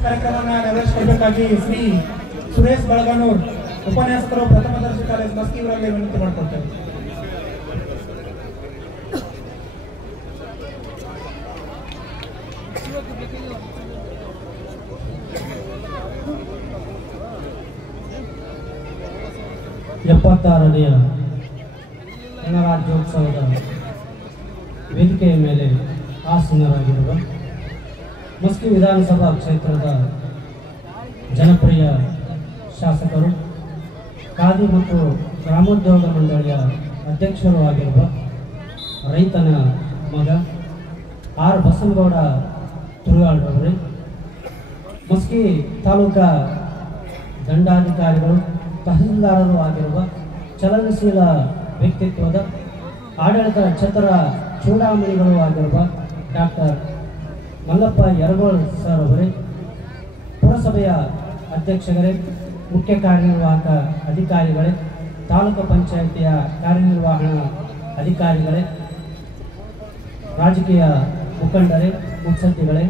ಕಾರ್ಯಕ್ರಮವನ್ನು ನೆರವೇರಿಸಿಕೊಳ್ಳಬೇಕಾಗಿ ಶ್ರೀ ಸುರೇಶ್ ಬಳಗನೂರ್ ಉಪನ್ಯಾಸಕರು ಪ್ರಥಮ ದರ್ಜೆ ಕಾಲೇಜು ಮಸ್ಕಿ ಇವರಲ್ಲಿ ವಿನಂತಿ ಮಾಡಿಕೊಡ್ತೇವೆ. ಎಪ್ಪತ್ತಾರನೆಯ ಗಣರಾಜ್ಯೋತ್ಸವದ ವೇದಿಕೆಯ ಮೇಲೆ ಆಸೀನರಾಗಿರುವ ಮಸ್ಕಿ ವಿಧಾನಸಭಾ ಕ್ಷೇತ್ರದ ಜನಪ್ರಿಯ ಶಾಸಕರು, ಖಾದಿ ಮತ್ತು ಗ್ರಾಮೋದ್ಯೋಗ ಮಂಡಳಿಯ ಅಧ್ಯಕ್ಷರೂ ಆಗಿರುವ ರೈತನ ಮಗ ಆರ್ ಬಸನಗೌಡ ತುರುಗಾಳ್ರವರೇ, ಮಸ್ಕಿ ತಾಲೂಕಾ ದಂಡಾಧಿಕಾರಿಗಳು, ತಹಸೀಲ್ದಾರರು ಆಗಿರುವ ಚಲನಶೀಲ ವ್ಯಕ್ತಿತ್ವದ ಆಡಳಿತ ಛತ್ರ ಚೂಡಾಮಣಿಗಳು ಆಗಿರುವ ಡಾಕ್ಟರ್ ಮಲ್ಲಪ್ಪ ಯರಗೋಳ್ ಸರ್ ಅವರೇ, ಪುರಸಭೆಯ ಅಧ್ಯಕ್ಷರೇ, ಮುಖ್ಯ ಕಾರ್ಯನಿರ್ವಾಹಕ ಅಧಿಕಾರಿಗಳೇ, ತಾಲೂಕು ಪಂಚಾಯಿತಿಯ ಕಾರ್ಯನಿರ್ವಹಣಾ ಅಧಿಕಾರಿಗಳೇ, ರಾಜಕೀಯ ಮುಖಂಡರೇ, ಮುತ್ಸದ್ದಿಗಳೇ,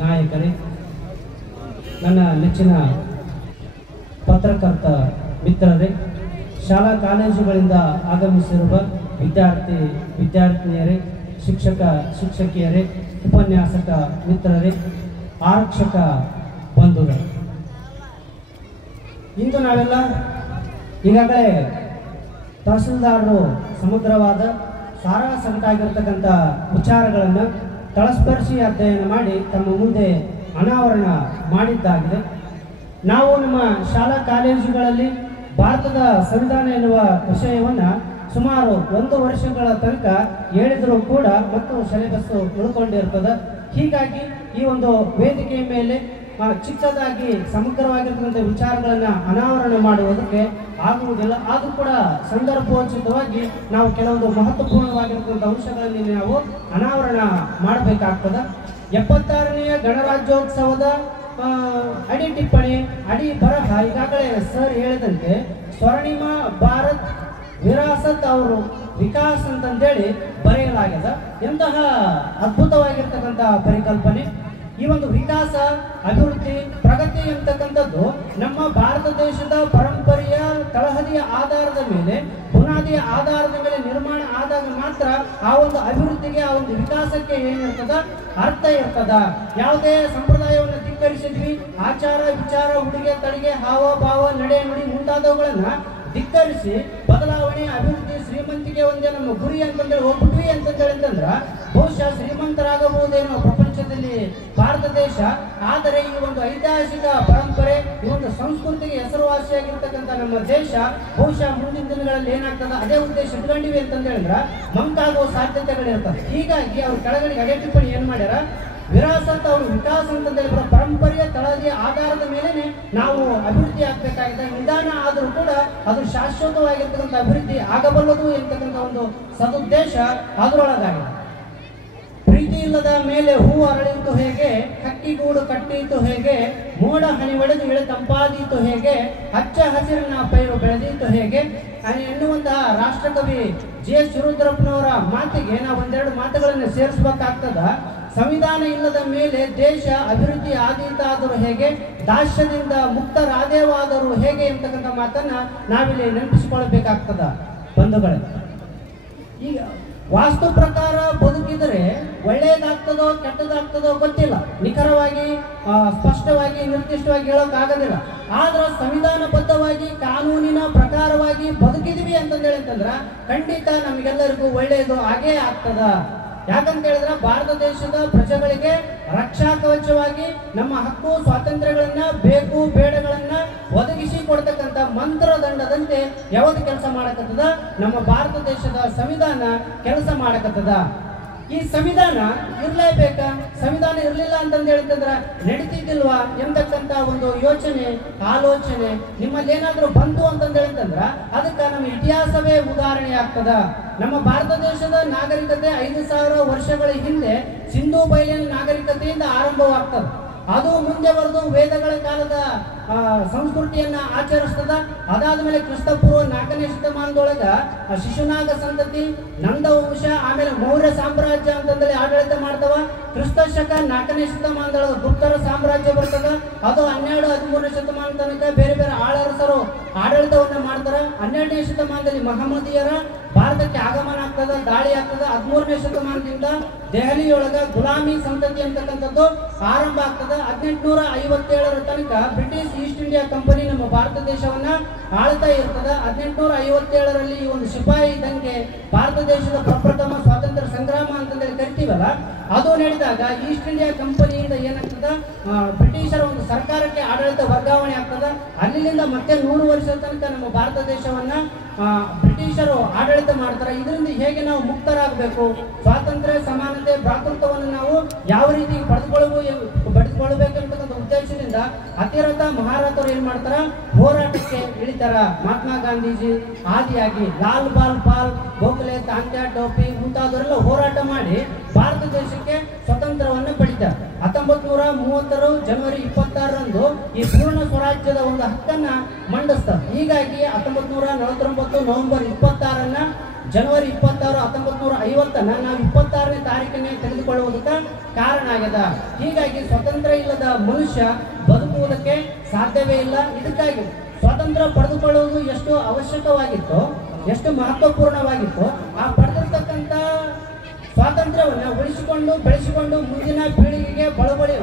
ನಾಯಕರೇ, ನನ್ನ ನೆಚ್ಚಿನ ಪತ್ರಕರ್ತ ಮಿತ್ರರೇ, ಶಾಲಾ ಕಾಲೇಜುಗಳಿಂದ ಆಗಮಿಸಿರುವ ವಿದ್ಯಾರ್ಥಿನಿಯರೇ, ಶಿಕ್ಷಕ ಶಿಕ್ಷಕಿಯರೇ, ಉಪನ್ಯಾಸಕ ಮಿತ್ರರೇ, ಆರಕ್ಷಕ ಬಂಧುಗಳೇ, ಇಂದು ನಾವೆಲ್ಲ ಈಗಾಗಲೇ ತಹಸೀಲ್ದಾರರು ಸಮಗ್ರವಾದ ಸಾರಾಸಗಟಾಗಿರ್ತಕ್ಕಂಥ ವಿಚಾರಗಳನ್ನು ತಳಸ್ಪರ್ಶಿ ಅಧ್ಯಯನ ಮಾಡಿ ತಮ್ಮ ಮುಂದೆ ಅನಾವರಣ ಮಾಡಿದ್ದಾಗಿದೆ. ನಾವು ನಮ್ಮ ಶಾಲಾ ಕಾಲೇಜುಗಳಲ್ಲಿ ಭಾರತದ ಸಂವಿಧಾನ ಎನ್ನುವ ವಿಷಯವನ್ನು ಸುಮಾರು 1 ವರ್ಷಗಳ ತನಕ ಹೇಳಿದರೂ ಕೂಡ ಮತ್ತು ಸಿಲೆಬಸ್ಸು ಉಳ್ಕೊಂಡಿರ್ತದೆ. ಹೀಗಾಗಿ ಈ ಒಂದು ವೇದಿಕೆಯ ಮೇಲೆ ಚಿಕ್ಕದಾಗಿ ಸಮಗ್ರವಾಗಿರ್ತಕ್ಕಂಥ ವಿಚಾರಗಳನ್ನು ಅನಾವರಣ ಮಾಡುವುದಕ್ಕೆ ಆಗುವುದಿಲ್ಲ. ಆದರೂ ಕೂಡ ಸಂದರ್ಭೋಚಿತವಾಗಿ ನಾವು ಕೆಲವೊಂದು ಮಹತ್ವಪೂರ್ಣವಾಗಿರ್ತಕ್ಕಂಥ ಅಂಶಗಳಲ್ಲಿ ನಾವು ಅನಾವರಣ ಮಾಡಬೇಕಾಗ್ತದೆ. 76ನೆಯ ಗಣರಾಜ್ಯೋತ್ಸವದ ಅಡಿ ಟಿಪ್ಪಣಿ, ಅಡಿ ಬರಹ ಈಗಾಗಲೇ ಸರ್ ಹೇಳಿದಂತೆ ಸ್ವರ್ಣಿಮ ಭಾರತ್ ವಿರಾಸತ್ ಅವರು ವಿಕಾಸ್ ಅಂತಂದೇಳಿ ಬರೆಯಲಾಗಿದೆ. ಎಂತಹ ಅದ್ಭುತವಾಗಿರ್ತಕ್ಕಂಥ ಪರಿಕಲ್ಪನೆ! ಈ ಒಂದು ವಿಕಾಸ, ಅಭಿವೃದ್ಧಿ, ಪ್ರಗತಿ ಎಂತಕ್ಕಂಥದ್ದು ನಮ್ಮ ಭಾರತ ದೇಶದ ಪರಂಪರೆಯ ತಳಹದಿಯ ಆಧಾರದ ಮೇಲೆ, ಬುನಾದಿಯ ಆಧಾರದ ಮೇಲೆ ನಿರ್ಮಾಣ ಆದಾಗ ಮಾತ್ರ ಆ ಒಂದು ಅಭಿವೃದ್ಧಿಗೆ, ಆ ಒಂದು ವಿಕಾಸಕ್ಕೆ ಏನಿರ್ತದ ಅರ್ಥ ಇರ್ತದ. ಯಾವುದೇ ಸಂಪ್ರದಾಯವನ್ನು ಧಿಕ್ಕರಿಸಿದ್ವಿ, ಆಚಾರ ವಿಚಾರ, ಉಡುಗೆ ತೊಡುಗೆ, ಹಾವ ಭಾವ, ನಡೆ ನುಡಿ ಮುಂತಾದವುಗಳನ್ನ ಧಿಕ್ಕರಿಸಿ ಬದಲಾವಣೆ, ಅಭಿವೃದ್ಧಿ, ಶ್ರೀಮಂತಿಕೆ ಒಂದೇ ನಮ್ಮ ಗುರಿ ಅಂತಂದೇಳಿ ಹೋಗ್ಬಿಟ್ವಿ ಅಂತಂದ್ರೆ ಬಹುಶಃ ಶ್ರೀಮಂತರಾಗಬಹುದೇನೋ ಪ್ರಪಂಚದಲ್ಲಿ ಭಾರತ ದೇಶ. ಆದರೆ ಈ ಒಂದು ಐತಿಹಾಸಿಕ ಪರಂಪರೆ, ಈ ಒಂದು ಸಂಸ್ಕೃತಿಗೆ ಹೆಸರುವಾಸಿಯಾಗಿರ್ತಕ್ಕಂಥ ನಮ್ಮ ದೇಶ ಬಹುಶಃ ಮುಂದಿನ ದಿನಗಳಲ್ಲಿ ಏನಾಗ್ತದೆ ಅದೇ ಉದ್ದೇಶ ಇಟ್ಕೊಂಡಿವಿ ಅಂತಂದೇಳಿದ್ರೆ ಮಂಕಾಗುವ ಸಾಧ್ಯತೆಗಳಿರ್ತದೆ. ಹೀಗಾಗಿ ಅವ್ರ ಕೆಳಗಡೆ ಅದೇ ಟಿಪ್ಪಣಿ ಏನ್ ಮಾಡ್ಯಾರ, ವಿರಾಸತ್ ಅವರು ವಿಕಾಸ ಅಂತಂದೇಳಿ ಪರಂಪರೆಯ ತಳಹದಿಯ ಆಧಾರದ ಮೇಲೆ ನಾವು ಅಭಿವೃದ್ಧಿ ಆಗ್ಬೇಕಾಗಿದೆ. ನಿಧಾನ ಆದರೂ ಕೂಡ ಅದು ಶಾಶ್ವತವಾಗಿರ್ತಕ್ಕಂಥ ಅಭಿವೃದ್ಧಿ ಆಗಬಲ್ಲದು ಎಂತಕ್ಕಂಥ ಒಂದು ಸದುದ್ದೇಶ ಅದರೊಳಗಾಗಿದೆ. ಪ್ರೀತಿ ಇಲ್ಲದ ಮೇಲೆ ಹೂ ಅರಳಿತು ಹೇಗೆ, ಹಕ್ಕಿಗೂಡು ಕಟ್ಟಿತು ಹೇಗೆ, ಮೋಡ ಹನಿ ಒಡೆದು ಇಳೆ ತಂಪಾದೀತು ಹೇಗೆ, ಹಚ್ಚ ಹಸಿರಿನ ಪೈರು ಬೆಳೆದೀತು ಹೇಗೆ ಎನ್ನುವಂತಹ ರಾಷ್ಟ್ರಕವಿ ಜಿ.ಎಸ್. ರುದ್ರಪ್ಪನವರ ಮಾತಿಗೆ ನಾವು ಒಂದೆರಡು ಮಾತುಗಳನ್ನು ಸೇರಿಸಬೇಕಾಗ್ತದ. ಸಂವಿಧಾನ ಇಲ್ಲದ ಮೇಲೆ ದೇಶ ಅಭಿವೃದ್ಧಿ ಆದೀತಾದರೂ ಹೇಗೆ, ದಾಸ್ಯದಿಂದ ಮುಕ್ತರಾದೇವಾದರೂ ಹೇಗೆ ಎಂತಕ್ಕಂಥ ಮಾತನ್ನ ನಾವಿಲ್ಲಿ ನೆನಪಿಸಿಕೊಳ್ಳಬೇಕಾಗ್ತದ ಬಂಧುಗಳೇ. ಈಗ ವಾಸ್ತು ಪ್ರಕಾರ ಬದುಕಿದರೆ ಒಳ್ಳೆಯದಾಗ್ತದೋ ಕೆಟ್ಟದಾಗ್ತದೋ ಗೊತ್ತಿಲ್ಲ, ನಿಖರವಾಗಿ ಸ್ಪಷ್ಟವಾಗಿ ನಿರ್ದಿಷ್ಟವಾಗಿ ಹೇಳೋಕ್ಕಾಗೋದಿಲ್ಲ. ಆದ್ರೆ ಸಂವಿಧಾನಬದ್ಧವಾಗಿ ಕಾನೂನಿನ ಪ್ರಕಾರವಾಗಿ ಬದುಕಿದ್ವಿ ಅಂತಂದ್ರೆ ಖಂಡಿತ ನಮಗೆಲ್ಲರಿಗೂ ಒಳ್ಳೆಯದು ಆಗೇ ಆಗ್ತದ. ಯಾಕಂತ ಹೇಳಿದ್ರೆ ಭಾರತ ದೇಶದ ಪ್ರಜೆಗಳಿಗೆ ರಕ್ಷಾ ಕವಚವಾಗಿ ನಮ್ಮ ಹಕ್ಕು ಸ್ವಾತಂತ್ರ್ಯಗಳನ್ನ, ಬೇಕು ಬೇಡಗಳನ್ನ ಒದಗಿಸಿ ಕೊಡ್ತಕ್ಕಂಥ ಮಂತ್ರದಂಡದಂತೆ ಯಾವುದು ಕೆಲಸ ಮಾಡಕತ್ತದ, ನಮ್ಮ ಭಾರತ ದೇಶದ ಸಂವಿಧಾನ ಕೆಲಸ ಮಾಡಕತ್ತದ. ಈ ಸಂವಿಧಾನ ಇರ್ಲೇಬೇಕಾ? ಸಂವಿಧಾನ ಇರಲಿಲ್ಲ ಅಂತಂದು ಹೇಳಿದ್ರೆ ನಡೀತಿದ್ದಿಲ್ವಾ ಎಂತಕ್ಕಂಥ ಒಂದು ಯೋಚನೆ, ಆಲೋಚನೆ ನಿಮ್ಮಲ್ಲಿ ಏನಾದರೂ ಬಂತು ಅಂತಂದು ಹೇಳಿದ್ರೆ ಅದಕ್ಕೆ ನಮ್ಮ ಇತಿಹಾಸವೇ ಉದಾಹರಣೆ ಆಗ್ತದ. ನಮ್ಮ ಭಾರತ ದೇಶದ ನಾಗರಿಕತೆ 5,000 ವರ್ಷಗಳ ಹಿಂದೆ ಸಿಂಧೂ ಬಯಲಿನ ನಾಗರಿಕತೆಯಿಂದ ಆರಂಭವಾಗ್ತದೆ. ಅದು ಮುಂದೆ ಬರೆದು ವೇದಗಳ ಕಾಲದ ಸಂಸ್ಕೃತಿಯನ್ನ ಆಚರಿಸ್ತದ. ಅದಾದ ಮೇಲೆ ಕ್ರಿಸ್ತಪೂರ್ವ 4ನೇ ಶತಮಾನದೊಳಗ ಶಿಶುನಾಗ ಸಂತತಿ, ನಂದ ವಂಶ, ಆಮೇಲೆ ಮೌರ್ಯ ಸಾಮ್ರಾಜ್ಯ ಅಂತಂದೇಳಿ ಆಡಳಿತ ಮಾಡ್ತವ. ಕ್ರಿಸ್ತ ಶಕ 4ನೇ ಶತಮಾನದೊಳಗ ಗುಪ್ತರ ಸಾಮ್ರಾಜ್ಯ ಬರ್ತದ. 13ನೇ ಶತಮಾನ ತನಕ ಬೇರೆ ಬೇರೆ ಆಳರಸರು ಆಡಳಿತವನ್ನ ಮಾಡ್ತಾರ. 12ನೇ ಶತಮಾನದಲ್ಲಿ ಮಹಮ್ಮದಿಯರ ಭಾರತಕ್ಕೆ ಆಗಮನ ಆಗ್ತದ, ದಾಳಿ ಆಗ್ತದ. 13ನೇ ಶತಮಾನದಿಂದ ದೆಹಲಿಯೊಳಗ ಗುಲಾಮಿ ಸಂತತಿ ಅಂತಕ್ಕಂಥದ್ದು ಆರಂಭ ಆಗ್ತದ. 1857ರ ತನಕ ಬ್ರಿಟಿಷ್ ಈಸ್ಟ್ ಇಂಡಿಯಾ ಕಂಪನಿ ನಮ್ಮ ಭಾರತ ದೇಶವನ್ನ ಆಳ್ತಾ ಇರ್ತದ. 1857ರಲ್ಲಿ ಈ ಒಂದು ಸಿಪಾಯಿ ದಂಗೆ ಭಾರತ ದೇಶದ ಪ್ರಪ್ರಥಮ ಸ್ವಾತಂತ್ರ್ಯ ಸಂಗ್ರಾಮ ಅಂತಂದೇಳಿ ಕರಿತೀವಲ್ಲ, ಅದು ನಡೆದಾಗ ಈಸ್ಟ್ ಇಂಡಿಯಾ ಕಂಪನಿಯಿಂದ ಏನಾಗ್ತದ, ಬ್ರಿಟಿಷರ ಒಂದು ಸರ್ಕಾರಕ್ಕೆ ಆಡಳಿತ ವರ್ಗಾವಣೆ ಆಗ್ತದ. ಅಲ್ಲಿಂದ ಮತ್ತೆ 100 ವರ್ಷದ ತನಕ ನಮ್ಮ ಭಾರತ ದೇಶವನ್ನ ಬ್ರಿಟಿಷರು ಆಡಳಿತ ಮಾಡ್ತಾರೆ. ಇದರಿಂದ ಹೇಗೆ ನಾವು ಮುಕ್ತರಾಗಬೇಕು, ಸ್ವಾತಂತ್ರ್ಯ, ಸಮಾನತೆ, ಭ್ರಾತೃತ್ವವನ್ನು ನಾವು ಯಾವ ರೀತಿ ಪಡೆದುಕೊಳ್ಳಬೇಕು ಅಂತಕ್ಕಂಥ ಉದ್ದೇಶದಿಂದ ಅತಿರಥ ಮಹಾರಥರು ಏನ್ ಮಾಡ್ತಾರ, ಹೋರಾಟಕ್ಕೆ ಇಳಿತಾರ. ಮಹಾತ್ಮ ಗಾಂಧೀಜಿ ಆದಿಯಾಗಿ ಲಾಲ್ ಬಾಲ್ ಪಾಲ್, ಗೋಖಲೆ, ತಾಂತ್ಯಾ ಟೋಪಿ ಮುಂತಾದವರೆಲ್ಲ ಹೋರಾಟ ಮಾಡಿ ಭಾರತ ದೇಶಕ್ಕೆ ಸ್ವತಂತ್ರವನ್ನು ಪಡಿತಾರೆ. 1930 ಜನವರಿ 26ರಂದು ಈ ಪೂರ್ಣ ಸ್ವರಾಜ್ಯದ ಒಂದು ಹಕ್ಕನ್ನ ಮಂಡಿಸ್ತಾರೆ. ಹೀಗಾಗಿ 1949 ನವೆಂಬರ್ 26 ಜನವರಿ 26, 1950 ನಾವು 26ನೇ ತಾರೀಕನ್ನೇ ತೆಗೆದುಕೊಳ್ಳುವುದಕ್ಕೆ ಕಾರಣ ಆಗ್ಯದ. ಹೀಗಾಗಿ ಸ್ವತಂತ್ರ ಇಲ್ಲದ ಮನುಷ್ಯ ಬದುಕುವುದಕ್ಕೆ ಸಾಧ್ಯವೇ ಇಲ್ಲ. ಇದಕ್ಕಾಗಿ ಸ್ವಾತಂತ್ರ್ಯ ಪಡೆದುಕೊಳ್ಳುವುದು ಎಷ್ಟು ಅವಶ್ಯಕವಾಗಿತ್ತು, ಎಷ್ಟು ಮಹತ್ವಪೂರ್ಣವಾಗಿತ್ತು, ಆ ಪಡೆದಿರ್ತಕ್ಕಂಥ ಸ್ವಾತಂತ್ರ್ಯವನ್ನ ಉಳಿಸಿಕೊಂಡು ಬೆಳೆಸಿಕೊಂಡು ಮುಂದಿನ ಪೀಳಿಗೆಗೆ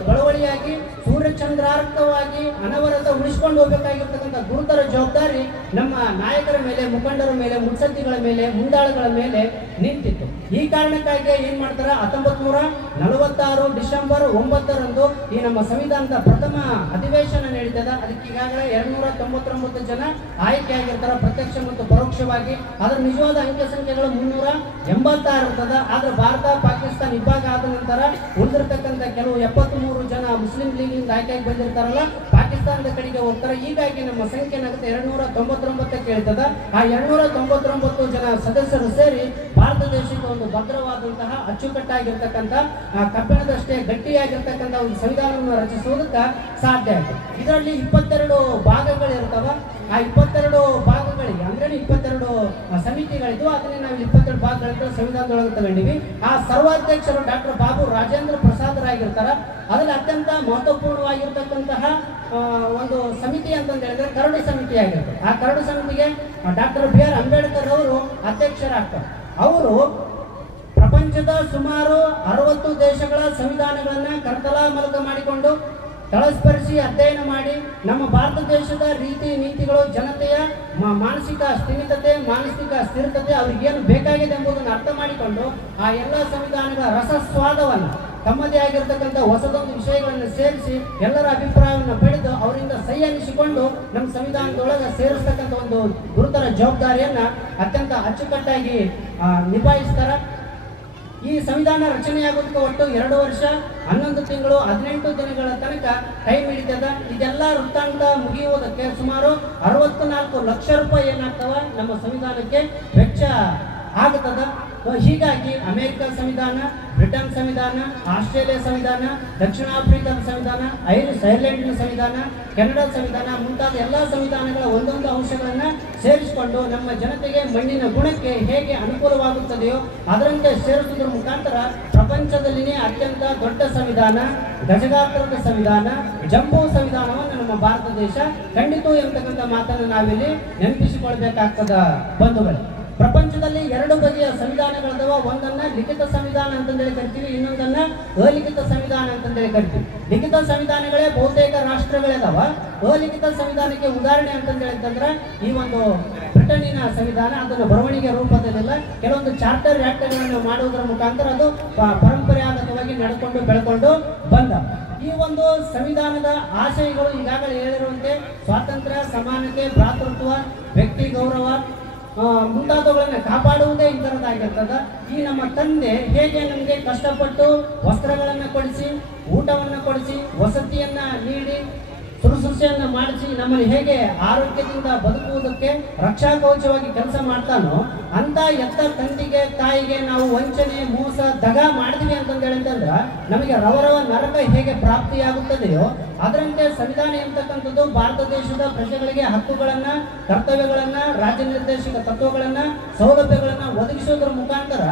ಬಳವಳಿಯಾಗಿ ಸೂರ್ಯಚಂದ್ರಾರ್ಕವಾಗಿ ಅನವರತ ಉಳಿಸಿಕೊಂಡು ಹೋಗಬೇಕಾಗಿರ್ತಕ್ಕಂಥ ಗುರುತರ ಜವಾಬ್ದಾರಿ ನಮ್ಮ ನಾಯಕರ ಮೇಲೆ, ಮುಖಂಡರ ಮೇಲೆ, ಮುತ್ಸದ್ದಿಗಳ ಮೇಲೆ, ಮುಂದಾಳುಗಳ ಮೇಲೆ ನಿಂತಿತ್ತು. ಈ ಕಾರಣಕ್ಕಾಗಿ ಏನ್ ಮಾಡ್ತಾರ, 1946 ಡಿಸೆಂಬರ್ 9ರಂದು ಈ ನಮ್ಮ ಸಂವಿಧಾನದ ಪ್ರಥಮ ಅಧಿವೇಶನ ನಡೀತದ. ಅದಕ್ಕೆ ಈಗಾಗಲೇ 299 ಜನ ಆಯ್ಕೆಯಾಗಿರ್ತಾರ, ಪ್ರತ್ಯಕ್ಷ ಮತ್ತು ಪರೋಕ್ಷವಾಗಿ. ಅದರ ನಿಜವಾದ ಅಂಕೆ ಸಂಖ್ಯೆಗಳು 386 ಇರ್ತದ. ಆದ್ರೆ ಭಾರತ ಪಾಕಿಸ್ತಾನ ವಿಭಾಗ ಆದ ನಂತರ ಉಳಿದಿರ್ತಕ್ಕಂಥ ಕೆಲವು 73 ಜನ ಮುಸ್ಲಿಂ ಲೀಗ್ನಿಂದ ಆಯ್ಕೆಯಾಗಿ ಬಂದಿರ್ತಾರಲ್ಲ, ಪಾಕಿಸ್ತಾನದ ಕಡೆಗೆ ಹೋಗ್ತಾರೆ. ಹೀಗಾಗಿ ನಮ್ಮ ಸಂಖ್ಯೆ ಏನಾಗುತ್ತೆ 299 ಹೇಳ್ತದ. ಆ 299 ಜನ ಸದಸ್ಯರು ಸೇರಿ ಭಾರತ ದೇಶಕ್ಕೆ ಒಂದು ಭದ್ರವಾದಂತಹ ಅಚ್ಚುಕಟ್ಟಾಗಿರ್ತಕ್ಕಂಥ ಕಬ್ಬಿಣದಷ್ಟೇ ಗಟ್ಟಿಯಾಗಿರ್ತಕ್ಕಂಥ ಒಂದು ಸಂವಿಧಾನವನ್ನು ರಚಿಸುವುದಕ್ಕೆ ಸಾಧ್ಯ ಆಯಿತು. ಇದರಲ್ಲಿ 22 ಭಾಗಗಳಿರ್ತಾವ. ಆ 22 ಭಾಗಗಳಿಗೆ ಅಂದ್ರೆ 22 ಸಮಿತಿಗಳಿದ್ದು, ಅದನ್ನೇ ನಾವು 22 ಭಾಗಗಳಿಂದ ಸಂವಿಧಾನದೊಳಗೆ ತಗೊಂಡಿವಿ. ಆ ಸರ್ವಾಧ್ಯಕ್ಷರು ಡಾಕ್ಟರ್ ಬಾಬು ರಾಜೇಂದ್ರ ಪ್ರಸಾದರಾಗಿರ್ತಾರ. ಅದ್ರಲ್ಲಿ ಅತ್ಯಂತ ಮಹತ್ವಪೂರ್ಣವಾಗಿರ್ತಕ್ಕಂತಹ ಒಂದು ಸಮಿತಿ ಅಂತಂದು ಹೇಳಿದ್ರೆ ಕರಡು ಸಮಿತಿ ಆಗಿರ್ತದೆ. ಆ ಕರಡು ಸಮಿತಿಗೆ ಡಾಕ್ಟರ್ BR ಅಂಬೇಡ್ಕರ್ ಅವರು ಅಧ್ಯಕ್ಷರಾಗ್ತಾರೆ. ಅವರು ಪ್ರಪಂಚದ ಸುಮಾರು 60 ದೇಶಗಳ ಸಂವಿಧಾನಗಳನ್ನ ಕರತಲಾಮಲಕ ಮಾಡಿಕೊಂಡು ತಳಸ್ಪರಿಸಿ ಅಧ್ಯಯನ ಮಾಡಿ ನಮ್ಮ ಭಾರತ ದೇಶದ ರೀತಿ ನೀತಿಗಳು, ಜನತೆಯ ಮಾನಸಿಕ ಸ್ಥಿಮಿತತೆ, ಮಾನಸಿಕ ಸ್ಥಿರತೆ, ಅವ್ರಿಗೇನು ಬೇಕಾಗಿದೆ ಎಂಬುದನ್ನು ಅರ್ಥ ಮಾಡಿಕೊಂಡು ಆ ಎಲ್ಲ ಸಂವಿಧಾನಗಳ ರಸಸ್ವಾದವನ್ನು ತಮ್ಮದೇ ಆಗಿರ್ತಕ್ಕಂಥ ಹೊಸದೊಂದು ವಿಷಯಗಳನ್ನು ಸೇರಿಸಿ ಎಲ್ಲರ ಅಭಿಪ್ರಾಯವನ್ನು ಪಡೆದು ಅವರಿಂದ ಸಹಿ ಅನ್ನಿಸಿಕೊಂಡು ನಮ್ಮ ಸಂವಿಧಾನದೊಳಗೆ ಸೇರಿಸ್ತಕ್ಕಂಥ ಒಂದು ಗುರುತರ ಜವಾಬ್ದಾರಿಯನ್ನ ಅತ್ಯಂತ ಅಚ್ಚುಕಟ್ಟಾಗಿ ನಿಭಾಯಿಸ್ತಾರ. ಈ ಸಂವಿಧಾನ ರಚನೆಯಾಗೋದಕ್ಕೆ ಒಟ್ಟು 2 ವರ್ಷ 11 ತಿಂಗಳು 18 ದಿನಗಳ ತನಕ ಟೈಮ್ ಹಿಡಿತದ. ಇದೆಲ್ಲ ವೃತ್ತಾಂತ ಮುಗಿಯುವುದಕ್ಕೆ ಸುಮಾರು 64 ಲಕ್ಷ ರೂಪಾಯಿ ಏನಾಗ್ತವ ನಮ್ಮ ಸಂವಿಧಾನಕ್ಕೆ ವೆಚ್ಚ ಆಗುತ್ತದ. ಹೀಗಾಗಿ ಅಮೆರಿಕ ಸಂವಿಧಾನ, ಬ್ರಿಟನ್ ಸಂವಿಧಾನ, ಆಸ್ಟ್ರೇಲಿಯಾ ಸಂವಿಧಾನ, ದಕ್ಷಿಣ ಆಫ್ರಿಕಾದ ಸಂವಿಧಾನ, ಐರ್ಲೆಂಡಿನ ಸಂವಿಧಾನ, ಕೆನಡಾ ಸಂವಿಧಾನ ಮುಂತಾದ ಎಲ್ಲ ಸಂವಿಧಾನಗಳ ಒಂದೊಂದು ಅಂಶಗಳನ್ನ ಸೇರಿಸಿಕೊಂಡು ನಮ್ಮ ಜನತೆಗೆ ಮಣ್ಣಿನ ಗುಣಕ್ಕೆ ಹೇಗೆ ಅನುಕೂಲವಾಗುತ್ತದೆಯೋ ಅದರಂತೆ ಸೇರಿಸುವುದರ ಮುಖಾಂತರ ಪ್ರಪಂಚದಲ್ಲಿನೇ ಅತ್ಯಂತ ದೊಡ್ಡ ಸಂವಿಧಾನ, ಗಜಗಾತ್ರದ ಸಂವಿಧಾನ, ಜಂಬೂ ಸಂವಿಧಾನವನ್ನು ನಮ್ಮ ಭಾರತ ದೇಶ ಖಂಡಿತು ಎಂಬತಕ್ಕಂಥ ಮಾತನ್ನು ನಾವಿಲ್ಲಿ ನೆನಪಿಸಿಕೊಳ್ಬೇಕಾಗ್ತದ ಬಂಧುಗಳೇ. ಪ್ರಪಂಚದಲ್ಲಿ 2 ಬಗೆಯ ಸಂವಿಧಾನಗಳದವ. ಒಂದನ್ನ ಲಿಖಿತ ಸಂವಿಧಾನ ಅಂತಂದೇಳಿ ಕರಿತೀವಿ, ಇನ್ನೊಂದನ್ನ ಅಲಿಖಿತ ಸಂವಿಧಾನ ಅಂತಂದೇಳಿ ಕರಿತೀವಿ. ಲಿಖಿತ ಸಂವಿಧಾನಗಳೇ ಬಹುತೇಕ ರಾಷ್ಟ್ರಗಳಿದಾವ. ಅಲಿಖಿತ ಸಂವಿಧಾನಕ್ಕೆ ಉದಾಹರಣೆ ಅಂತಂದ್ರೆ ಈ ಒಂದು ಬ್ರಿಟನ್ನಿನ ಸಂವಿಧಾನ, ಅದನ್ನು ಬರವಣಿಗೆ ರೂಪದಲ್ಲಿಲ್ಲ, ಕೆಲವೊಂದು ಚಾರ್ಟರ್ ಆಕ್ಟ್ಗಳನ್ನು ಮಾಡುವುದರ ಮುಖಾಂತರ ಅದು ಪರಂಪರಾಗತವಾಗಿ ನಡ್ಕೊಂಡು ಬೆಳ್ಕೊಂಡು ಬಂದ. ಈ ಒಂದು ಸಂವಿಧಾನದ ಆಶಯಗಳು ಈಗಾಗಲೇ ಹೇಳಿರುವಂತೆ ಸ್ವಾತಂತ್ರ್ಯ, ಸಮಾನತೆ, ಭ್ರಾತೃತ್ವ, ವ್ಯಕ್ತಿ ಗೌರವ ಮುಂತಾದವುಗಳನ್ನು ಕಾಪಾಡುವುದೇ ಇದರದಾಗಿರ್ತದ. ಈ ನಮ್ಮ ತಂದೆ ಹೇಗೆ ನಮಗೆ ಕಷ್ಟಪಟ್ಟು ವಸ್ತ್ರಗಳನ್ನು ಕೊಡಿಸಿ, ಊಟವನ್ನು ಕೊಡಿಸಿ, ವಸತಿಯನ್ನ ನೀಡಿ, ಶುಶ್ರೂಷೆಯನ್ನು ಮಾಡಿಸಿ ನಮ್ಮನ್ನು ಹೇಗೆ ಆರೋಗ್ಯದಿಂದ ಬದುಕುವುದಕ್ಕೆ ರಕ್ಷಾ ಕವಚವಾಗಿ ಕೆಲಸ ಮಾಡ್ತಾನೋ ಅಂತ ಎತ್ತ ತಂದೆಗೆ, ತಾಯಿಗೆ ನಾವು ವಂಚನೆ, ಮೋಸ, ದಗ ಮಾಡಿದ್ವಿ ಅಂತಂದೇಳಿ ನಮಗೆ ರವರವ ನರಕ ಹೇಗೆ ಪ್ರಾಪ್ತಿಯಾಗುತ್ತದೆಯೋ ಅದರಂತೆ ಸಂವಿಧಾನ ಎಂಬತಕ್ಕಂಥದ್ದು ಭಾರತ ದೇಶದ ಪ್ರಜೆಗಳಿಗೆ ಹಕ್ಕುಗಳನ್ನ, ಕರ್ತವ್ಯಗಳನ್ನ, ರಾಜ್ಯ ನಿರ್ದೇಶಕ ತತ್ವಗಳನ್ನ, ಸೌಲಭ್ಯಗಳನ್ನ ಒದಗಿಸೋದ್ರ ಮುಖಾಂತರ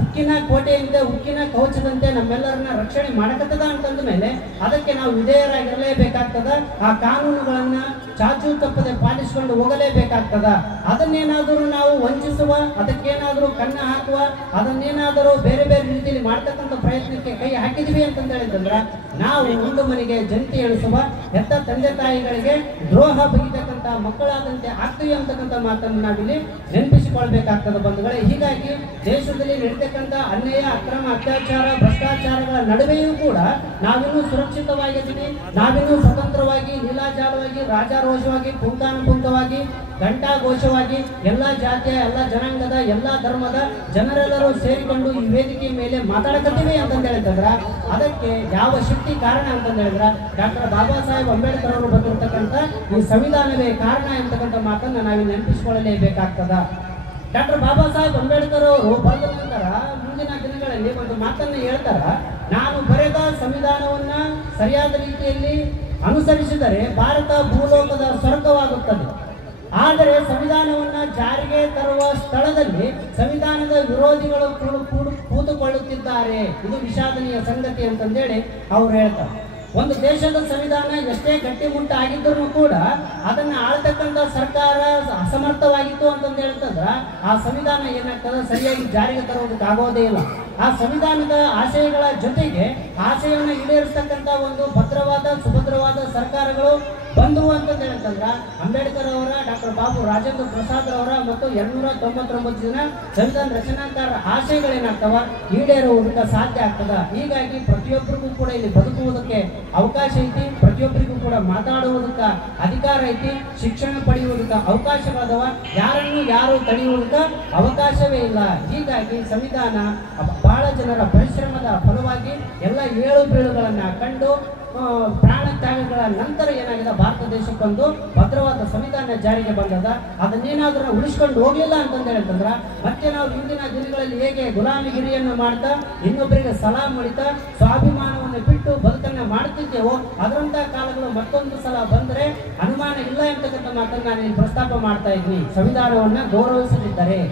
ಉಕ್ಕಿನ ಕೋಟೆಯಂತೆ, ಉಕ್ಕಿನ ಕವಚದಂತೆ ನಮ್ಮೆಲ್ಲರನ್ನ ರಕ್ಷಣೆ ಮಾಡಕತ್ತದ ಅಂತಂದ ಮೇಲೆ ಅದಕ್ಕೆ ನಾವು ವಿಧೇಯರಾಗಿರಲೇಬೇಕಾಗ್ತದ. ಆ ಕಾನೂನುಗಳನ್ನ ಚಾಚು ತಪ್ಪದೆ ಪಾಲಿಸಿಕೊಂಡು ಹೋಗಲೇಬೇಕಾಗ್ತದ. ಅದನ್ನೇನಾದರೂ ನಾವು ವಂಚಿಸುವ, ಅದಕ್ಕೇನಾದರೂ ಕನ್ನ ಹಾಕುವ, ಅದನ್ನೇನಾದರೂ ಬೇರೆ ಬೇರೆ ರೀತಿಯಲ್ಲಿ ಮಾಡ್ತಕ್ಕಂಥ ಪ್ರಯತ್ನಕ್ಕೆ ಕೈ ಹಾಕಿದ್ವಿ ಅಂತಂದ ಹೇಳಿದ್ರೆ ನಾವು ಒಂದು ಮನೆಗೆ ಜಂಟಿ ಎಣಿಸುವ, ಹೆತ್ತ ತಂದೆ ತಾಯಿಗಳಿಗೆ ದ್ರೋಹ ಬಗೆತಕ್ಕಂಥ ಮಕ್ಕಳಾದಂತೆ ಆಗ್ತೀವಿ ಅಂತಕ್ಕಂಥ ಮಾತನ್ನು ನಾವಿಲ್ಲಿ ನೆನಪಿಸಿಕೊಳ್ಬೇಕಾಗ್ತದೆ ಬಂಧುಗಳೇ. ಹೀಗಾಗಿ ದೇಶದಲ್ಲಿ ನಡೀತಕ್ಕಂಥ ಅನ್ಯಾಯ, ಅಕ್ರಮ, ಅತ್ಯಾಚಾರ, ಭ್ರಷ್ಟಾಚಾರಗಳ ನಡುವೆಯೂ ಕೂಡ ನಾವಿನ್ನೂ ಸುರಕ್ಷಿತವಾಗಿದ್ದೀವಿ. ನಾವಿನ್ನೂ ಸ್ವತಂತ್ರವಾಗಿ, ಲೀಲಾಜಾಲವಾಗಿ, ರಾಜಾರೋಷವಾಗಿ, ಪುಂಖಾನುಪುಂಖವಾಗಿ, ಘಂಟಾಘೋಷವಾಗಿ ಎಲ್ಲ ಜಾತಿಯ, ಎಲ್ಲ ಜನಾಂಗದ, ಎಲ್ಲ ಧರ್ಮದ ಜನರೆಲ್ಲರೂ ಸೇರಿಕೊಂಡು ಈ ವೇದಿಕೆ ಮೇಲೆ ಮಾತಾಡಕತ್ತೀವಿ ಅಂತಂದ ಹೇಳಿದ್ರ ಅದಕ್ಕೆ ಯಾವ ಶಕ್ತಿ ಕಾರಣ ಅಂತಂದ ಹೇಳಿದ್ರ ಡಾಕ್ಟರ್ ಬಾಬಾ ಸಾಹೇಬ್ ಅಂಬೇಡ್ಕರ್ ಅವರು ಬಂದಿರತಕ್ಕಂಥ ಈ ಸಂವಿಧಾನವೇ ಕಾರಣ ಎಂತಕ್ಕಂಥ ಮಾತನ್ನ ನಾವಿಲ್ಲಿ ನೆನಪಿಸಿಕೊಳ್ಳಲೇಬೇಕಾಗ್ತದ. ಡಾಕ್ಟರ್ ಬಾಬಾ ಸಾಹೇಬ್ ಅಂಬೇಡ್ಕರ್ ಅವರು ಬರೆದ ನಂತರ ಮುಂದಿನ ದಿನಗಳಲ್ಲಿ ಒಂದು ಮಾತನ್ನ ಹೇಳ್ತಾರ, ನಾನು ಬರೆದ ಸಂವಿಧಾನವನ್ನ ಸರಿಯಾದ ರೀತಿಯಲ್ಲಿ ಅನುಸರಿಸಿದರೆ ಭಾರತ ಭೂಲೋಕದ ಸ್ವರ್ಗವಾಗುತ್ತದೆ. ಆದರೆ ಸಂವಿಧಾನವನ್ನ ಜಾರಿಗೆ ತರುವ ಸ್ಥಳದಲ್ಲಿ ಸಂವಿಧಾನದ ವಿರೋಧಿಗಳು ಕೂತುಕೊಳ್ಳುತ್ತಿದ್ದಾರೆ. ಇದು ವಿಷಾದನೀಯ ಸಂಗತಿ ಅಂತಂದೇಳಿ ಅವ್ರು ಹೇಳ್ತಾರೆ. ಒಂದು ದೇಶದ ಸಂವಿಧಾನ ಎಷ್ಟೇ ಗಟ್ಟಿಮುಟ್ಟ ಆಗಿದ್ದರೂ ಕೂಡ ಅದನ್ನ ಆಳ್ತಕ್ಕಂಥ ಸರ್ಕಾರ ಅಸಮರ್ಥವಾಗಿತ್ತು ಅಂತಂದು ಹೇಳ್ತಂದ್ರ ಆ ಸಂವಿಧಾನ ಏನಾಗ್ತದ ಸರಿಯಾಗಿ ಜಾರಿಗೆ ತರುವುದಕ್ಕೆ ಆಗೋದೇ ಇಲ್ಲ. ಆ ಸಂವಿಧಾನದ ಆಶಯಗಳ ಜೊತೆಗೆ ಆಶಯವನ್ನು ಈಡೇರಿಸತಕ್ಕಂಥ ಒಂದು ಭದ್ರವಾದ, ಸುಭದ್ರವಾದ ಸರ್ಕಾರಗಳು ಬಂದವು ಅಂತಂದು ಹೇಳ್ತಂದ್ರ ಅಂಬೇಡ್ಕರ್ ಅವರ, ಡಾಕ್ಟರ್ ಬಾಬು ರಾಜೇಂದ್ರ ಪ್ರಸಾದ್ ಅವರ ಮತ್ತು 299 ಜನ ಸಂವಿಧಾನ ರಚನಾಕಾರರ ಆಶಯಗಳೇನಾಗ್ತವ ಈಡೇರುವುದಕ್ಕೆ ಸಾಧ್ಯ ಆಗ್ತದ. ಹೀಗಾಗಿ ಪ್ರತಿಯೊಬ್ಬರಿಗೂ ಕೂಡ ಇಲ್ಲಿ ಬದುಕುವುದಕ್ಕೆ ಅವಕಾಶ ಐತಿ, ಪ್ರತಿಯೊಬ್ಬರಿಗೂ ಕೂಡ ಮಾತಾಡುವುದಕ್ಕೆ ಅಧಿಕಾರ ಐತಿ, ಶಿಕ್ಷಣ ಪಡೆಯುವುದಕ್ಕೆ ಅವಕಾಶಗಳದವ, ಯಾರನ್ನು ಯಾರು ತಡೆಯುವುದಕ್ಕೆ ಅವಕಾಶವೇ ಇಲ್ಲ. ಹೀಗಾಗಿ ಸಂವಿಧಾನ ಬಹಳ ಜನರ ಪರಿಶ್ರಮದ ಫಲವಾಗಿ ಎಲ್ಲ ಏಳು ಬೀಳುಗಳನ್ನ ಕಂಡು ಪ್ರಾಣ ತ್ಯಾಗಗಳ ನಂತರ ಏನಾಗಿದೆ ಭಾರತ ದೇಶಕ್ಕೊಂದು ಭದ್ರವಾದ ಸಂವಿಧಾನ ಜಾರಿಗೆ ಬಂದದ. ಅದನ್ನೇನಾದ್ರೂ ಉಳಿಸ್ಕೊಂಡು ಹೋಗ್ಲಿಲ್ಲ ಅಂತಂದ ಹೇಳ್ತಂದ್ರ ಮತ್ತೆ ನಾವು ಇಂದಿನ ದಿನಗಳಲ್ಲಿ ಹೇಗೆ ಗುಲಾಮಗಿರಿಯನ್ನು ಮಾಡ್ತಾ ಇನ್ನೊಬ್ಬರಿಗೆ ಸಲಾಂ ಮಾಡಿತಾ ಸ್ವಾಭಿಮಾನವನ್ನು ಬಿಟ್ಟು ಬದುಕನ್ನ ಮಾಡ್ತಿದ್ದೇವೋ ಅದರಂತ ಕಾಲಗಳು ಮತ್ತೊಂದು ಸಲ ಬಂದರೆ ಅನುಮಾನ ಇಲ್ಲ ಎಂತಕ್ಕಂಥ ಮಾತನ್ನು ನಾನು ಇಲ್ಲಿ ಪ್ರಸ್ತಾಪ ಮಾಡ್ತಾ ಇದ್ದೀನಿ. ಸಂವಿಧಾನವನ್ನ ಗೌರವಿಸದಿದ್ದರೆ,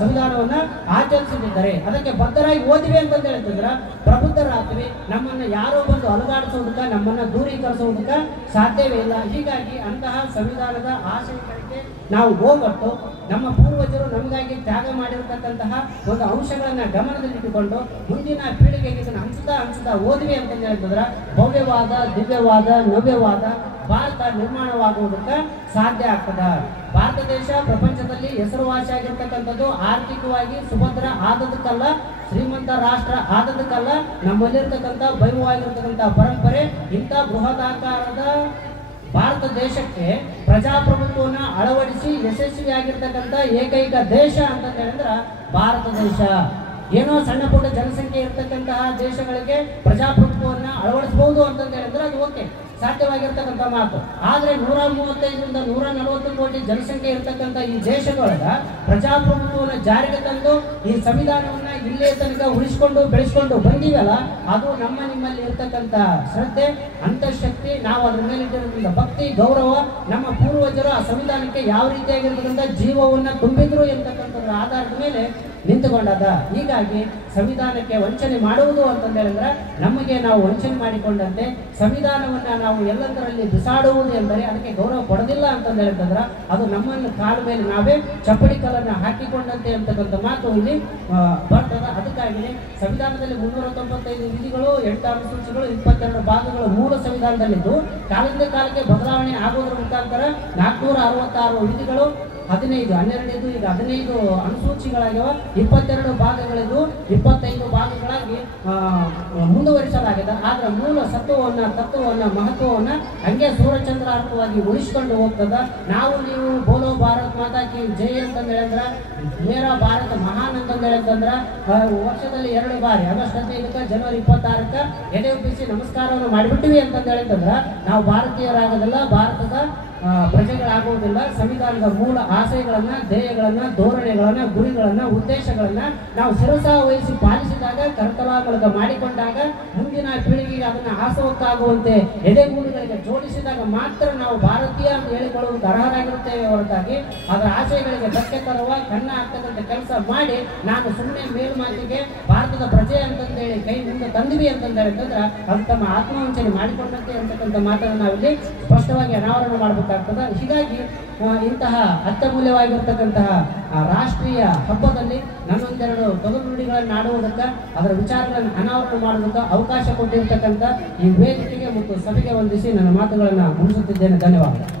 ಸಂವಿಧಾನವನ್ನ ಆಚರಿಸದಿದ್ದರೆ, ಅದಕ್ಕೆ ಬದ್ಧರಾಗಿ ಓದಿವಿ ಅಂತಂದ ಹೇಳ್ತಿದ್ರ ಪ್ರಬುದ್ಧರಾಗ್ತೀವಿ. ನಮ್ಮನ್ನ ಯಾರೋ ಬಂದು ಅಲುಗಾಡಿಸೋದಕ್ಕ, ನಮ್ಮನ್ನ ದೂರೀಕರಿಸೋದಕ್ಕ ಸಾಧ್ಯವೇ ಇಲ್ಲ. ಹೀಗಾಗಿ ಅಂತಹ ಸಂವಿಧಾನದ ಆಶಯಗಳಿಗೆ ನಾವು ಹೋಗಟ್ಟು ನಮ್ಮ ಪೂರ್ವಜರು ನಮಗಾಗಿ ತ್ಯಾಗ ಮಾಡಿರತಕ್ಕಂತಹ ಒಂದು ಅಂಶಗಳನ್ನ ಗಮನದಲ್ಲಿಟ್ಟುಕೊಂಡು ಮುಂದಿನ ಪೀಳಿಗೆಗೆ ಇದನ್ನು ಹಂಚುತ್ತಾ ಓದಿವಿ ಅಂತಂದು ಹೇಳ್ತಿದ್ರ ಭವ್ಯವಾದ, ದಿವ್ಯವಾದ, ನವ್ಯವಾದ ಭಾರತ ನಿರ್ಮಾಣವಾಗುವುದಕ್ಕೆ ಸಾಧ್ಯ ಆಗ್ತದ. ಭಾರತ ದೇಶ ಪ್ರಪಂಚದಲ್ಲಿ ಹೆಸರುವಾಸಿಯಾಗಿರ್ತಕ್ಕಂಥದ್ದು ಆರ್ಥಿಕವಾಗಿ ಸುಭದ್ರ ಆದದಕ್ಕಲ್ಲ, ಶ್ರೀಮಂತ ರಾಷ್ಟ್ರ ಆದದಕ್ಕಲ್ಲ. ನಮ್ಮಲ್ಲಿರ್ತಕ್ಕಂಥ ವೈಭವವಾಗಿರ್ತಕ್ಕಂಥ ಪರಂಪರೆ ಇಂಥ ಬೃಹದಾಕಾರದ ಭಾರತ ದೇಶಕ್ಕೆ ಪ್ರಜಾಪ್ರಭುತ್ವವನ್ನು ಅಳವಡಿಸಿ ಯಶಸ್ವಿಯಾಗಿರ್ತಕ್ಕಂಥ ಏಕೈಕ ದೇಶ ಅಂತ ಹೇಳಿದ್ರೆ ಭಾರತ ದೇಶ. ಏನೋ ಸಣ್ಣ ಪುಟ್ಟ ಜನಸಂಖ್ಯೆ ಇರ್ತಕ್ಕಂತಹ ದೇಶಗಳಿಗೆ ಪ್ರಜಾಪ್ರಭುತ್ವವನ್ನು ಅಳವಡಿಸಬಹುದು ಅಂತಂದು ಹೇಳಿದ್ರೆ ಅದು ಓಕೆ, ಸಾಧ್ಯವಾಗಿರ್ತಕ್ಕಂಥ ಮಾತು. ಆದರೆ 135ರಿಂದ 140 ಕೋಟಿ ಜನಸಂಖ್ಯೆ ಇರ್ತಕ್ಕಂಥ ಈ ದೇಶದೊಳಗ ಪ್ರಜಾಪ್ರಭುತ್ವವನ್ನು ಜಾರಿಗೆ ತಂದು ಈ ಸಂವಿಧಾನವನ್ನ ಇಲ್ಲೇ ತನಕ ಉಳಿಸ್ಕೊಂಡು ಬೆಳೆಸ್ಕೊಂಡು ಬಂದಿವಲ್ಲ, ಅದು ನಿಮ್ಮಲ್ಲಿ ಇರ್ತಕ್ಕಂಥ ಶ್ರದ್ಧೆ, ಅಂತಃಶಕ್ತಿ, ನಾವು ಅದ್ರ ಮೇಲೆ ಇಟ್ಟಿರ್ತಕ್ಕಂಥ ಭಕ್ತಿ, ಗೌರವ, ನಮ್ಮ ಪೂರ್ವಜರು ಆ ಸಂವಿಧಾನಕ್ಕೆ ಯಾವ ರೀತಿಯಾಗಿರ್ತಕ್ಕಂಥ ಜೀವವನ್ನು ತುಂಬಿದ್ರು ಎಂತಕ್ಕಂಥದ್ರ ಆಧಾರದ ಮೇಲೆ ನಿಂತುಕೊಂಡದ. ಹೀಗಾಗಿ ಸಂವಿಧಾನಕ್ಕೆ ವಂಚನೆ ಮಾಡುವುದು ಅಂತಂದ ಹೇಳಿದ್ರೆ ನಮಗೆ ನಾವು ವಂಚನೆ ಮಾಡಿಕೊಂಡಂತೆ, ಸಂವಿಧಾನವನ್ನ ನಾವು ಎಲ್ಲದರಲ್ಲಿ ಬಿಸಾಡುವುದು ಎಂದರೆ ಅದಕ್ಕೆ ಗೌರವ ಕೊಡೋದಿಲ್ಲ ಅಂತಂದು ಹೇಳಿದ್ರೆ ಅದು ನಮ್ಮನ್ನು ಕಾಲ ಮೇಲೆ ನಾವೇ ಚಪ್ಪಡಿ ಕಲ್ಲನ್ನು ಹಾಕಿಕೊಂಡಂತೆ ಅಂತಕ್ಕಂಥ ಮಾತು ಇಲ್ಲಿ ಬರ್ತದ. ಅದಕ್ಕಾಗಿ ಸಂವಿಧಾನದಲ್ಲಿ 395 ವಿಧಿಗಳು, 8 ಅನುಸೂಚಿಗಳು, 22 ಭಾಗಗಳು ಮೂಲ ಸಂವಿಧಾನದಲ್ಲಿದ್ದು ಕಾಲದಿಂದ ಕಾಲಕ್ಕೆ ಬದಲಾವಣೆ ಆಗುವುದರ ಮುಖಾಂತರ 466 ವಿಧಿಗಳು, 12 ಈಗ 15 ಅನುಸೂಚಿಗಳಾಗ್ಯವ, 22 ಭಾಗಗಳಿದ್ದು 25 ಭಾಗಗಳಾಗಿ ಮುಂದುವರಿಸಲಾಗಿದೆ. ಆದ್ರೆ ಮೂಲ ತತ್ವವನ್ನ ಮಹತ್ವವನ್ನ ಹಂಗೆ ಸೂರ್ಯಚಂದ್ರಾರ್ಥವಾಗಿ ಉಳಿಸ್ಕೊಂಡು ಹೋಗ್ತದ. ನಾವು ನೀವು ಬೋಲೋ ಭಾರತ್ ಮಾತಾ ಕಿ ಜೈ ಅಂತಂದು ಹೇಳಿದ್ರ, ಮೇರ ಭಾರತ ಮಹಾನ್ ಅಂತಂದು ಹೇಳಿದ್ರ ವರ್ಷದಲ್ಲಿ 2 ಬಾರಿ ಆಗಸ್ಟ್ 15ಕ್ಕೆ, ಜನವರಿ 26ಕ್ಕೆ ಎದೆ ಉಬ್ಬಿಸಿ ನಮಸ್ಕಾರವನ್ನು ಮಾಡಿಬಿಟ್ಟಿವಿ ಅಂತಂದು ಹೇಳಿದ್ರ ನಾವು ಭಾರತೀಯರಾಗದಲ್ಲ, ಭಾರತದ ಪ್ರಜೆಗಳಾಗುವುದಿಲ್ಲ. ಸಂವಿಧಾನದ ಮೂಲ ಆಶಯಗಳನ್ನ, ಧ್ಯೇಯಗಳನ್ನ, ಧೋರಣೆಗಳನ್ನ, ಗುರಿಗಳನ್ನ, ಉದ್ದೇಶಗಳನ್ನ ನಾವು ಶಿರಸಾವಹಿಸಿ ಪಾಲಿಸಿದಾಗ, ಕರ್ತವ್ಯಗಳನ್ನ ಮಾಡಿಕೊಂಡಾಗ, ಮುಂದಿನ ಪೀಳಿಗೆಗೆ ಅದನ್ನ ಆಸವಕ್ಕಾಗುವಂತೆ ಎದೆಗೂಡುಗಳಿಗೆ ಜೋಡಿಸಿದಾಗ ಮಾತ್ರ ನಾವು ಭಾರತೀಯ ಅಂತ ಹೇಳಿಕೊಳ್ಳುವುದಕ್ಕೆ ಅರ್ಹರಾಗಿರುತ್ತೇವೆ ಹೊರತಾಗಿ ಅದರ ಆಶಯಗಳಿಗೆ ಧಕ್ಕೆ ತರುವ ಕಣ್ಣ ಆಗ್ತಕ್ಕಂಥ ಕೆಲಸ ಮಾಡಿ ನಾನು ಸುಮ್ಮನೆ ಮೇಲ್ಮಾತಿಗೆ ಭಾರತದ ಪ್ರಜೆ ಅಂತಂದೇಳಿ ಕೈ ಮುಂದೆ ತಂದಿವಿ ಅಂತಂದ್ರೆ ಅದು ತಮ್ಮ ಆತ್ಮವಂಚನೆ ಮಾಡಿಕೊಂಡಂತೆ ಅಂತಕ್ಕಂಥ ಮಾತನ್ನು ನಾವಿಲ್ಲಿ ಸ್ಪಷ್ಟವಾಗಿ ಅನಾವರಣ ಮಾಡಬೇಕಾಗ್ತದೆ. ಹೀಗಾಗಿ ಇಂತಹ ಅತ್ಯಮೂಲ್ಯವಾಗಿರ್ತಕ್ಕಂತಹ ರಾಷ್ಟ್ರೀಯ ಹಬ್ಬದಲ್ಲಿ ನನ್ನೊಂದೆರಡು ತೊಗಲು ನುಡಿಗಳನ್ನು ಆಡುವುದಕ್ಕೆ, ಅದರ ವಿಚಾರಗಳನ್ನು ಅನಾವರಣ ಮಾಡುವುದಕ್ಕೆ ಅವಕಾಶ ಕೊಟ್ಟಿರ್ತಕ್ಕಂಥ ಈ ವೇದಿಕೆಗೆ ಮತ್ತು ಸಭೆಗೆ ವಂದಿಸಿ ನನ್ನ ಮಾತುಗಳನ್ನು ಮುಗಿಸುತ್ತಿದ್ದೇನೆ. ಧನ್ಯವಾದ.